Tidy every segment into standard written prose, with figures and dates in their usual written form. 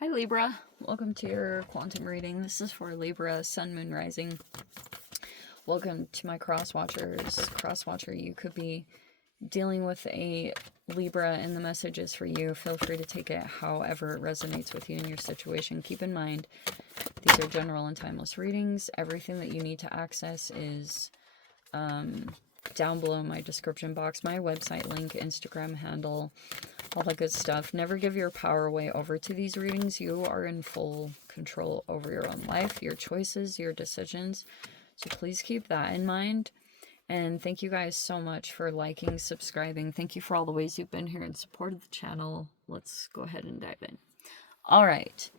Hi Libra, welcome to your quantum reading. This is for Libra, Sun, Moon, Rising. Welcome to my cross watchers. Cross watcher, you could be dealing with a Libra and the message is for you. Feel free to take it however it resonates with you in your situation. Keep in mind, these are general and timeless readings. Everything that you need to access is down below in my description box. My website link, Instagram handle, all that good stuff. Never give your power away over to these readings. You are in full control over your own life, your choices, your decisions. So please keep that in mind. And thank you guys so much for liking, subscribing. Thank you for all the ways you've been here and supported the channel. Let's go ahead and dive in. All right.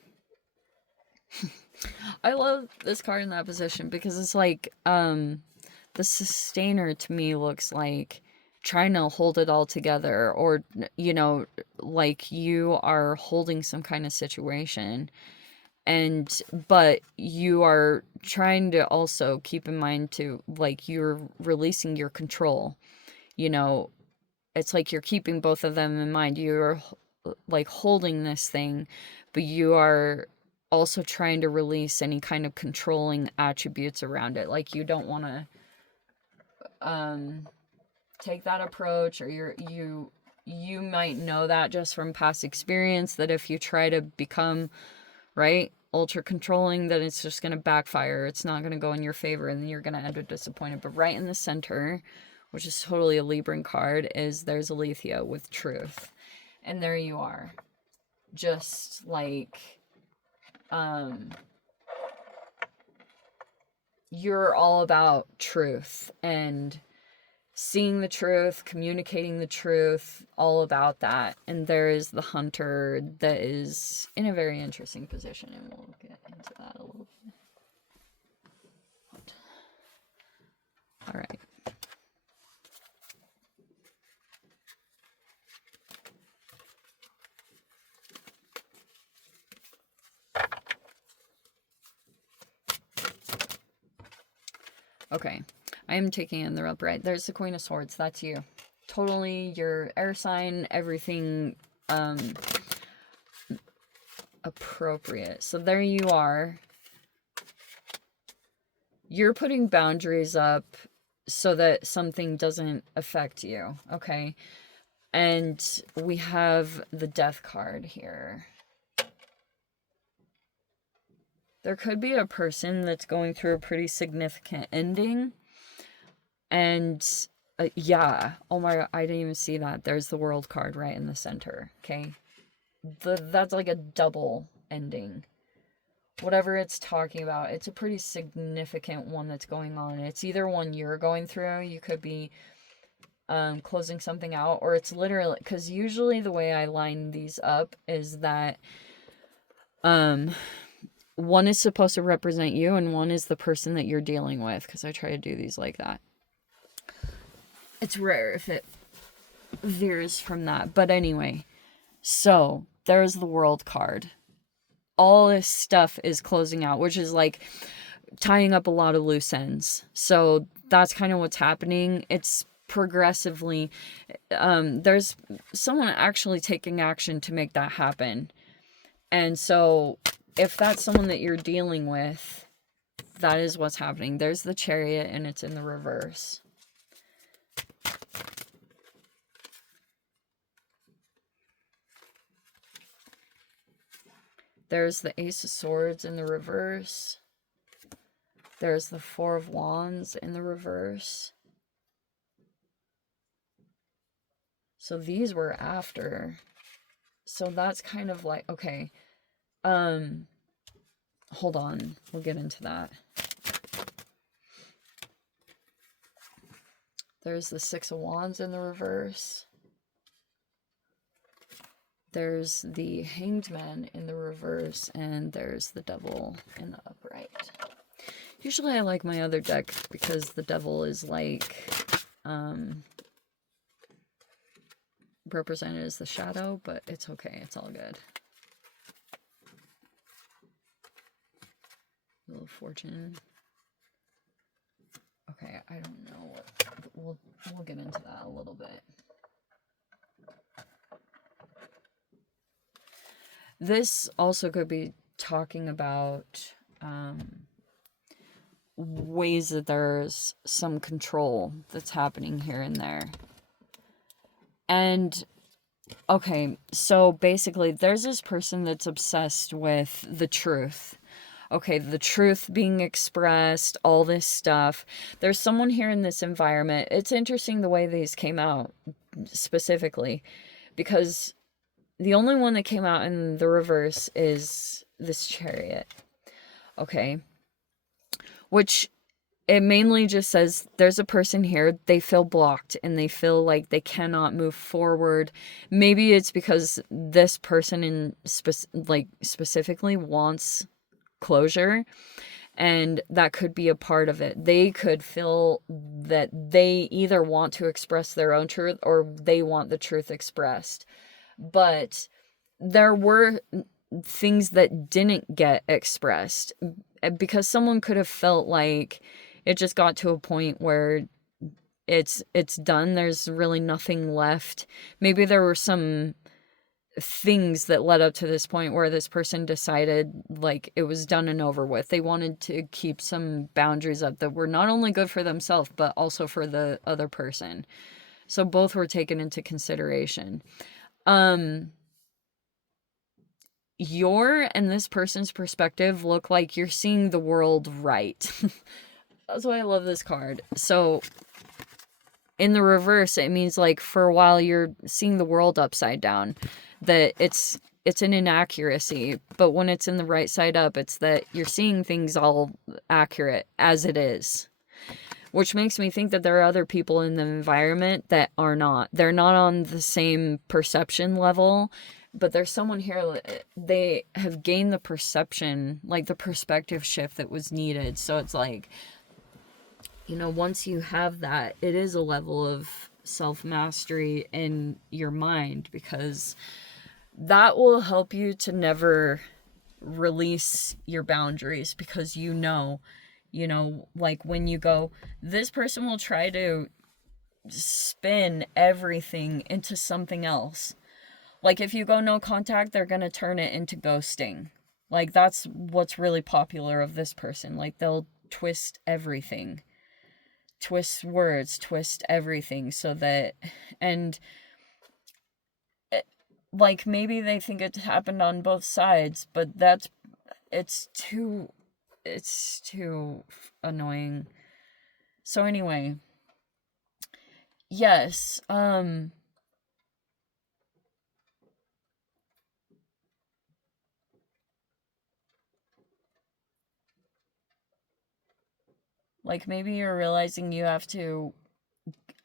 I love this card in that position because it's like, the sustainer to me looks like trying to hold it all together, or, you know, like you are holding some kind of situation, but you are trying to also keep in mind to, like, you're releasing your control, you know, it's like you're keeping both of them in mind. You're like holding this thing, but you are also trying to release any kind of controlling attributes around it. Like you don't want to take that approach, or you might know that just from past experience, that if you try to become ultra controlling, that it's just going to backfire. It's not going to go in your favor, and then you're going to end up disappointed. But right in the center, which is totally a Libran card, is there's Alethea with truth, and there you are, just like you're all about truth and seeing the truth, communicating the truth, all about that. And there is the hunter that is in a very interesting position, and we'll get into that a little bit. All right. Okay. I am taking in the upright. There's the Queen of Swords. That's you. Totally your air sign, everything appropriate. So there you are. You're putting boundaries up so that something doesn't affect you, okay? And we have the Death card here. There could be a person that's going through a pretty significant ending. And yeah, oh my God, I didn't even see that. There's the World card right in the center, okay? That's like a double ending. Whatever it's talking about, it's a pretty significant one that's going on. It's either one you're going through, you could be closing something out, or it's literally, because usually the way I line these up is that one is supposed to represent you and one is the person that you're dealing with, because I try to do these like that. It's rare if it veers from that. But anyway, so there's the World card. All this stuff is closing out, which is like tying up a lot of loose ends. So that's kind of what's happening. It's progressively, there's someone actually taking action to make that happen. And so if that's someone that you're dealing with, that is what's happening. There's the Chariot, and it's in the reverse. There's the Ace of Swords in the reverse. There's the Four of Wands in the reverse. So these were after. So that's kind of like, okay. Hold on. We'll get into that. There's the Six of Wands in the reverse. There's the Hanged Man in the reverse, and there's the Devil in the upright. Usually I like my other deck because the Devil is like represented as the shadow, but it's okay, it's all good. Wheel of Fortune. Okay, I don't know what, we'll get into that a little bit. This also could be talking about ways that there's some control that's happening here and there. And okay, so basically there's this person that's obsessed with the truth. Okay, the truth being expressed, all this stuff. There's someone here in this environment. It's interesting the way these came out specifically, because the only one that came out in the reverse is this Chariot. Okay. Which it mainly just says there's a person here, they feel blocked and they feel like they cannot move forward. Maybe it's because this person specifically wants closure, and that could be a part of it. They could feel that they either want to express their own truth or they want the truth expressed. But there were things that didn't get expressed, because someone could have felt like it just got to a point where it's done. There's really nothing left. Maybe there were some things that led up to this point where this person decided like it was done and over with. They wanted to keep some boundaries up that were not only good for themselves but also for the other person. So both were taken into consideration. Your and this person's perspective look like you're seeing the world right. That's why I love this card. So in the reverse, it means like for a while you're seeing the world upside down, that it's an inaccuracy. But when it's in the right side up, it's that you're seeing things all accurate as it is. Which makes me think that there are other people in the environment that are not. They're not on the same perception level, but there's someone here, they have gained the perception, like the perspective shift that was needed. So it's like, you know, once you have that, it is a level of self-mastery in your mind, because that will help you to never release your boundaries, because you know, like when you go, this person will try to spin everything into something else. Like if you go no contact, they're going to turn it into ghosting. Like that's what's really popular of this person. Like they'll twist everything. Twist words, twist everything so that, and like maybe they think it happened on both sides, but it's too annoying. So anyway, yes, like maybe you're realizing you have to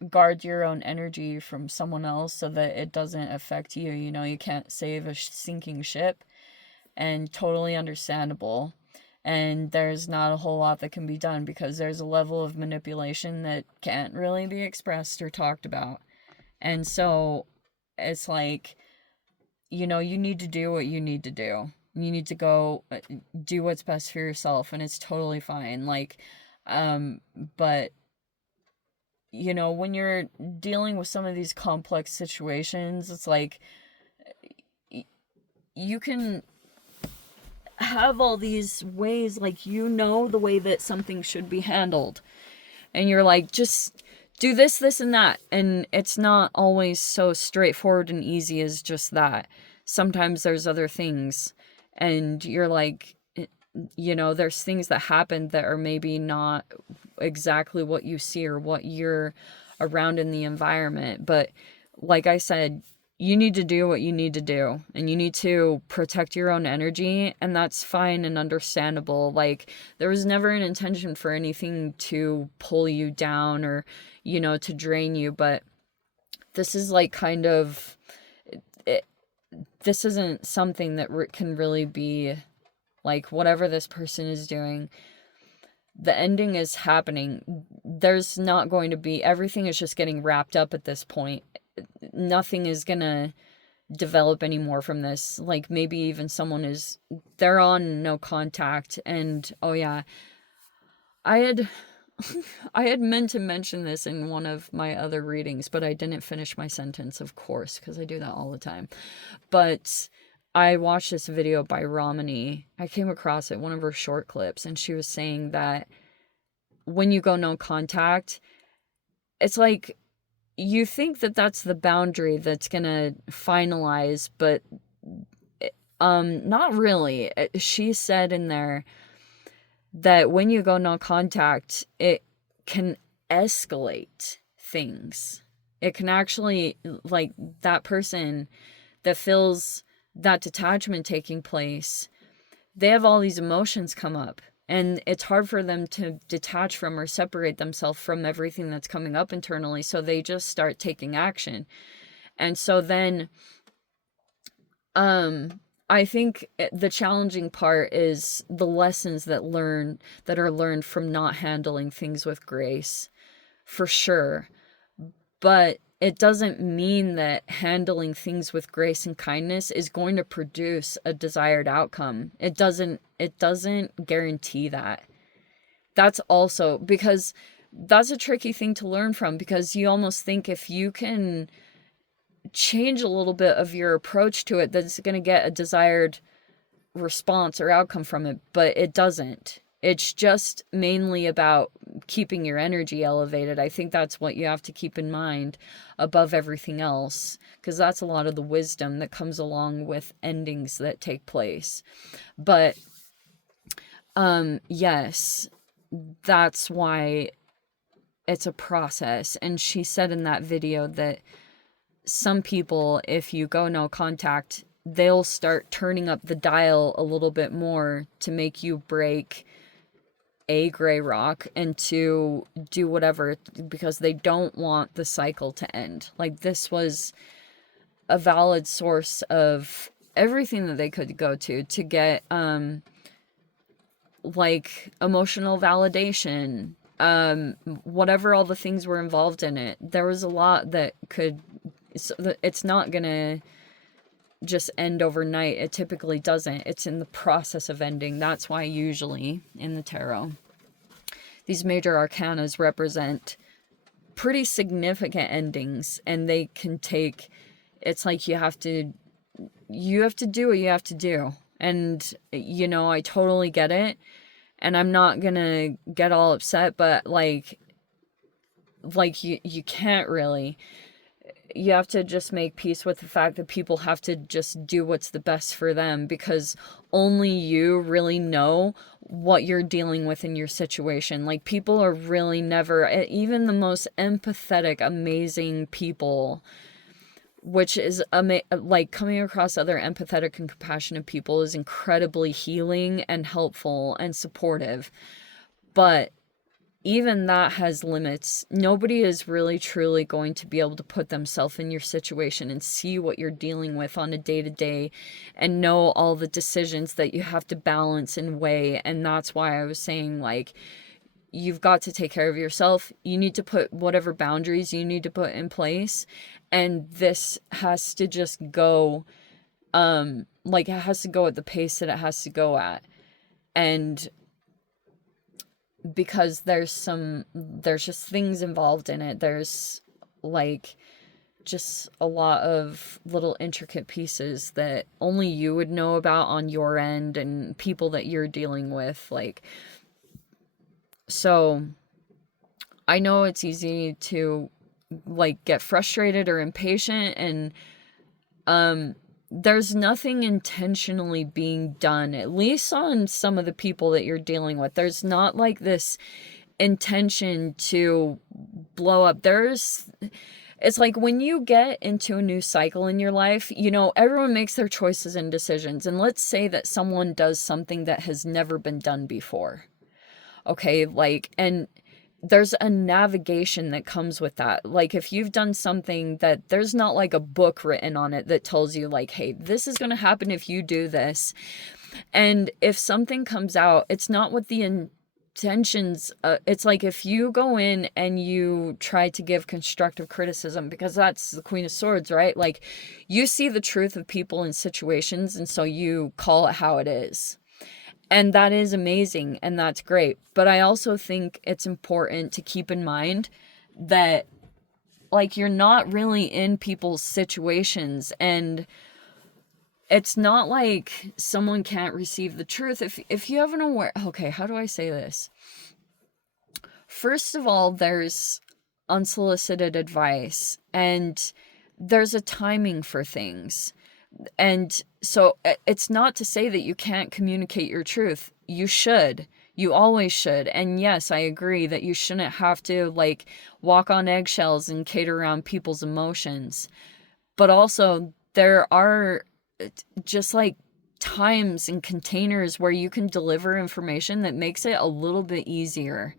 guard your own energy from someone else so that it doesn't affect you. You know, you can't save a sinking ship, and totally understandable. And there's not a whole lot that can be done because there's a level of manipulation that can't really be expressed or talked about. And so it's like, you know, you need to do what you need to do. You need to go do what's best for yourself, and it's totally fine. Like, but you know, when you're dealing with some of these complex situations, it's like you can have all these ways, like, you know, the way that something should be handled, and you're like, just do this, this, and that, and it's not always so straightforward and easy as just that. Sometimes there's other things, and you're like, you know, there's things that happen that are maybe not exactly what you see or what you're around in the environment. But like I said, you need to do what you need to do, and you need to protect your own energy, and that's fine and understandable. Like, there was never an intention for anything to pull you down or, you know, to drain you, but this is like kind of this isn't something that can really be like whatever this person is doing. The ending is happening. There's not going to be, everything is just getting wrapped up at this point. Nothing is gonna develop anymore from this. Like, maybe even they're on no contact. And oh yeah, I had meant to mention this in one of my other readings, but I didn't finish my sentence, of course, because I do that all the time. But I watched this video by Ramani. I came across it, one of her short clips, and she was saying that when you go no contact, it's like you think that that's the boundary that's gonna finalize, but not really. She said in there that when you go no contact, it can escalate things. It can actually, like, that person that feels that detachment taking place, they have all these emotions come up, and it's hard for them to detach from or separate themselves from everything that's coming up internally, so they just start taking action. And so then I think the challenging part is the lessons that are learned from not handling things with grace, for sure. But it doesn't mean that handling things with grace and kindness is going to produce a desired outcome. It doesn't guarantee that. That's also, because that's a tricky thing to learn from, because you almost think if you can change a little bit of your approach to it, that it's going to get a desired response or outcome from it, but it doesn't. It's just mainly about keeping your energy elevated. I think that's what you have to keep in mind above everything else, because that's a lot of the wisdom that comes along with endings that take place. But yes, that's why it's a process. And she said in that video that some people, if you go no contact, they'll start turning up the dial a little bit more to make you break a gray rock and to do whatever, because they don't want the cycle to end. Like, this was a valid source of everything that they could go to get like emotional validation, whatever all the things were involved in it. There was a lot that could, it's not gonna just end overnight. It typically doesn't. It's in the process of ending. That's why usually in the tarot, these major arcanas represent pretty significant endings, and they can take, it's like you have to do what you have to do. And, you know, I totally get it, and I'm not gonna get all upset, but like you can't really. You have to just make peace with the fact that people have to just do what's the best for them, because only you really know what you're dealing with in your situation. Like, people are really never, even the most empathetic, amazing people, which is like, coming across other empathetic and compassionate people is incredibly healing and helpful and supportive. But even that has limits. Nobody is really truly going to be able to put themselves in your situation and see what you're dealing with on a day-to-day and know all the decisions that you have to balance and weigh. And that's why I was saying, like, you've got to take care of yourself. You need to put whatever boundaries you need to put in place. And this has to just go, like, it has to go at the pace that it has to go at. And because there's just things involved in it. There's, like, just a lot of little intricate pieces that only you would know about on your end, and people that you're dealing with. Like, so I know it's easy to, like, get frustrated or impatient, and there's nothing intentionally being done, at least on some of the people that you're dealing with. There's not, like, this intention to blow up. It's like when you get into a new cycle in your life, you know, everyone makes their choices and decisions. And let's say that someone does something that has never been done before. Okay, like, and there's a navigation that comes with that. Like, if you've done something that there's not, like, a book written on it that tells you, like, hey, this is going to happen if you do this. And if something comes out, it's not what the intentions, it's like if you go in and you try to give constructive criticism, because that's the Queen of Swords, right? Like, you see the truth of people and situations, and so you call it how it is. And that is amazing, and that's great. But I also think it's important to keep in mind that, like, you're not really in people's situations. And it's not like someone can't receive the truth. If you have an okay, how do I say this? First of all, there's unsolicited advice, and there's a timing for things. And so it's not to say that you can't communicate your truth. You should. You always should. And yes, I agree that you shouldn't have to like walk on eggshells and cater around people's emotions. But also there are just like times and containers where you can deliver information that makes it a little bit easier.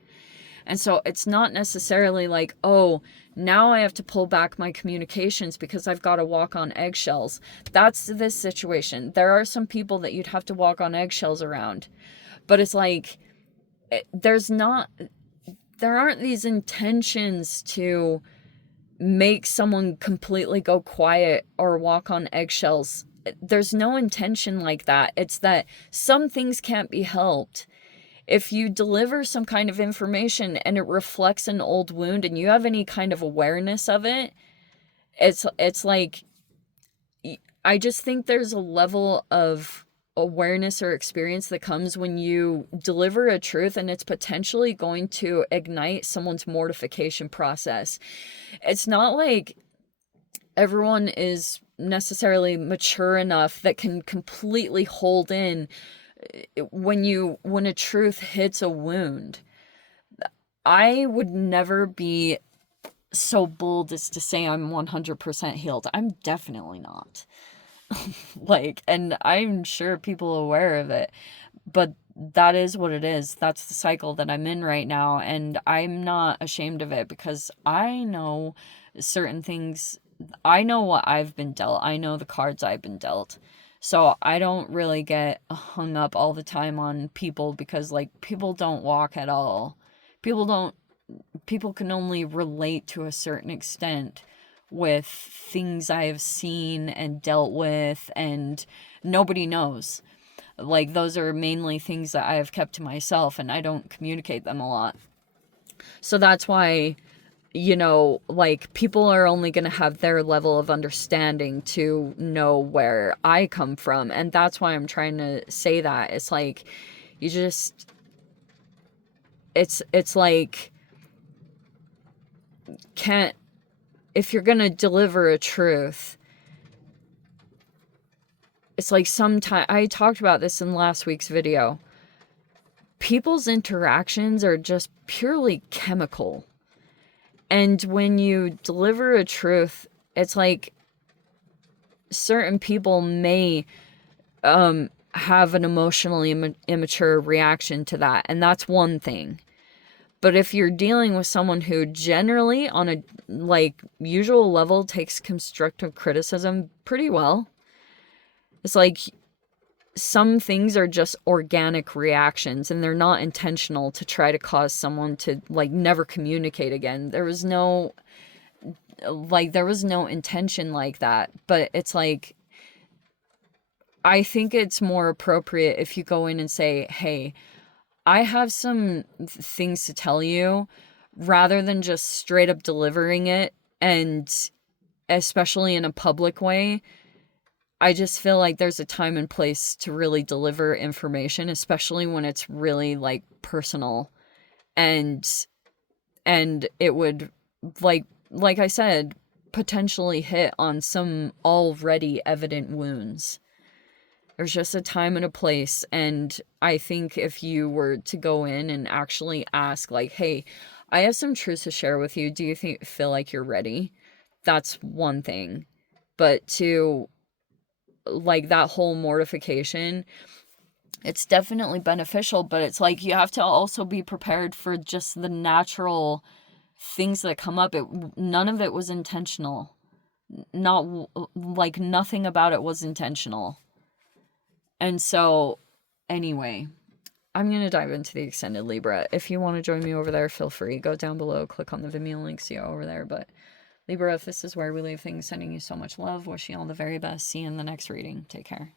And so it's not necessarily like, oh, now I have to pull back my communications because I've got to walk on eggshells. That's this situation. There are some people that you'd have to walk on eggshells around. But it's like, there aren't these intentions to make someone completely go quiet or walk on eggshells. There's no intention like that. It's that some things can't be helped. If you deliver some kind of information and it reflects an old wound and you have any kind of awareness of it, it's like, I just think there's a level of awareness or experience that comes when you deliver a truth and it's potentially going to ignite someone's mortification process. It's not like everyone is necessarily mature enough that can completely hold in when a truth hits a wound. I would never be so bold as to say I'm 100% healed. I'm definitely not. Like, and I'm sure people are aware of it, but that is what it is. That's the cycle that I'm in right now, and I'm not ashamed of it because I know certain things. I know what I've been dealt. I know the cards I've been dealt. So I don't really get hung up all the time on people because, like, people don't walk at all. People can only relate to a certain extent with things I have seen and dealt with, and nobody knows. Like, those are mainly things that I have kept to myself, and I don't communicate them a lot. So that's why, you know, like, people are only going to have their level of understanding to know where I come from. And that's why I'm trying to say that. It's like, you just, it's like, can't, if you're going to deliver a truth, it's like sometimes, I talked about this in last week's video. People's interactions are just purely chemical. And when you deliver a truth, it's like certain people may have an emotionally immature reaction to that. And that's one thing. But if you're dealing with someone who generally on a like usual level takes constructive criticism pretty well, it's like some things are just organic reactions and they're not intentional to try to cause someone to like never communicate again. There was no intention like that. But it's like, I think it's more appropriate if you go in and say, hey, I have some things to tell you, rather than just straight up delivering it, and especially in a public way. I just feel like there's a time and place to really deliver information, especially when it's really like personal, and it would like I said, potentially hit on some already evident wounds. There's just a time and a place, and I think if you were to go in and actually ask like, hey, I have some truths to share with you, do you feel like you're ready? That's one thing. But to like that whole mortification, it's definitely beneficial, but it's like you have to also be prepared for just the natural things that come up. None of it was intentional. Not like nothing about it was intentional. And so anyway, I'm going to dive into the extended Libra. If you want to join me over there, feel free. Go down below, click on the Vimeo link, see you over there. But Libra, if this is where we leave things, sending you so much love, wishing you all the very best. See you in the next reading. Take care.